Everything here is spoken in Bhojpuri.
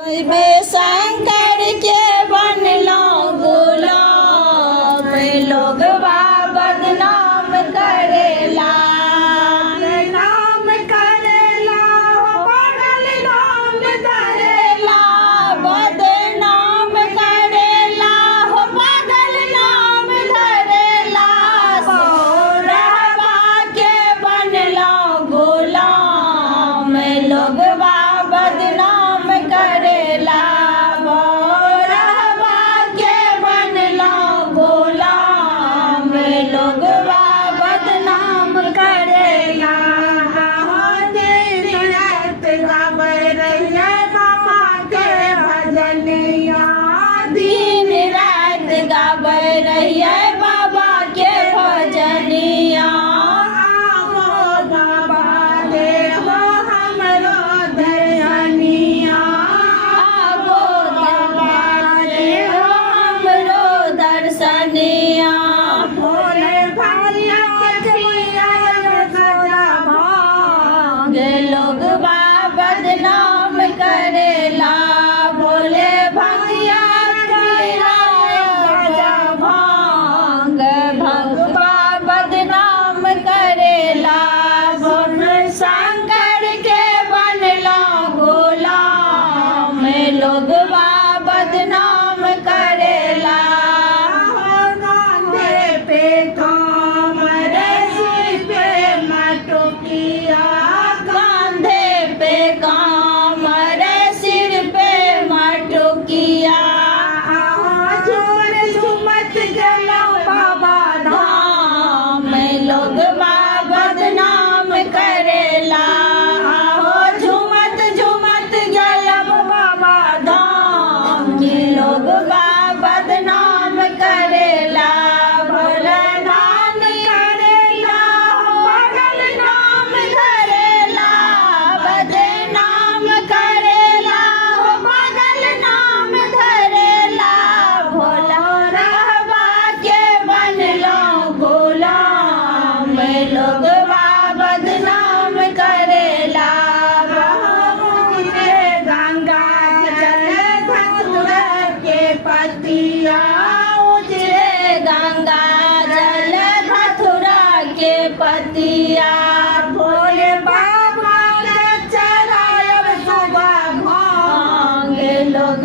शंकर के बनलो गुलाम, लोग बदनाम करेला, नाम करेला, पढ़ल नाम धरेला, बदनाम करेला, पागल नाम धरेला, रहबा के बनलो गुलाम, लोग बदनाम करेला, रहबा के बनलो गुलाम, लोग बदनाम करेला। दिन रात गावे रहिए बाबा के भजनिया, दिन रात गावे रहिए बाबा के भजनिया, बाबा दे हो हमरो दर्शनिया, बाबा दे हो हमरो दर्शनिया, भोले भैया खिया सजा भांग, लोग बदनाम करेला, भोले भैया खिया सजा भांग, भगवा बदनाम करेला, शंकर के बनलो गुलाम, लोग बदनाम करेला, कांधे पे कामर सिर पे मटुकिया, कांधे पे कामर सिर पे मटुकिया, झूम झूमत गलो बाबा धाम, लोग बदनाम करेला, झूमत झूमत गलब बाबा धाम, लोग बदनाम करेला, भोलेनाथ करेला, पागल नाम धरेला, बदनाम करेला, पागल नाम धरेला, भोला रहबा के बनलो गुलाम, लोग बदनाम करेला, उजरे गंगा जल धतुरा के पतिया, उजरे गंगा जल धतुरा के पतिया, भोले बाबा के चढ़ायब सुबह भांग, लोग